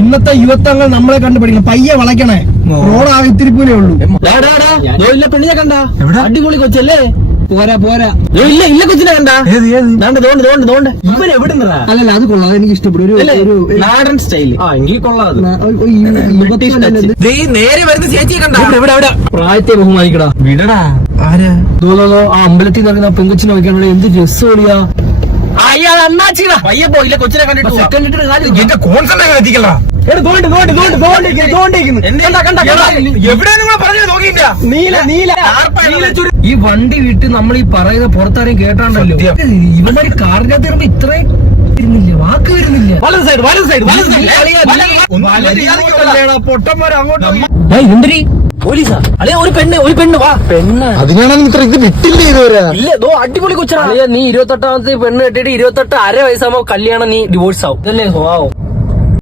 ഇന്നത്തെ യുവത്വങ്ങൾ നമ്മളെ കണ്ടു പഠിക്കണം. പയ്യെ വളയ്ക്കണേ, റോഡാകെ ഇത്തിരിപ്പൂലേ ഉള്ളൂ. പെണ്ണിനെ കണ്ട അടിപൊളി കൊച്ചല്ലേ? പോരാ പോരാ, ഇല്ല ഇല്ല കൊച്ചിനെ കണ്ട ഇവൻ എവിടെ അല്ലല്ല, അത് കൊള്ളാം, എനിക്ക് ഇഷ്ടപ്പെടും. ഒരു നാടൻ സ്റ്റൈല്. എങ്കിൽ കൊള്ളാം. നേരെ വരുന്ന ചേച്ചിയെ കണ്ട. എവിടെ പ്രായത്തെ ബഹുമാനിക്കടാ. വിടടാ. ആരാ? ആ അമ്പലത്തിൽ നടക്കുന്ന പെങ്കൊച്ചിനെ നോക്കിയാണോ എന്ത് രസോളിയാ. അയാൾ അണ്ണാച്ചിടാ. പയ്യെ പോയില്ല കൊച്ചിനെ കണ്ടിട്ട് എന്റെ കോൺസെൻട്രേഷൻ എത്തിക്കല. എവിടെ നിങ്ങൾ പറഞ്ഞു നോക്കിയില്ല. ഈ വണ്ടി വിട്ട് നമ്മൾ ഈ പറയുന്ന പുറത്താരെയും കേട്ടാണ്ടല്ലോ. ഇവന്മാര് കാറിനകത്ത് വരുമ്പോ ഇത്രയും വരുന്നില്ല, വാക്ക് വരുന്നില്ല. പൊട്ടന്മാർ അങ്ങോട്ട് എന്തിരി പോലീസാ? അല്ലെ ഒരു പെണ്ണ് വാ. പെണ്ണ് അതിനാണ് ഇത്ര ഇത് വിട്ടില്ല ഇതുവരെ. ഇല്ല, അടിപൊളി കൊച്ചാ. നീ 28ാമത്തെ പെണ്ണ് കെട്ടിട്ട് 28 അര വയസ്സാകുമ്പോ കല്യാണം, നീ ഡിവോഴ്സ് ആവും. ഇതല്ലേ സ്വഭാവം.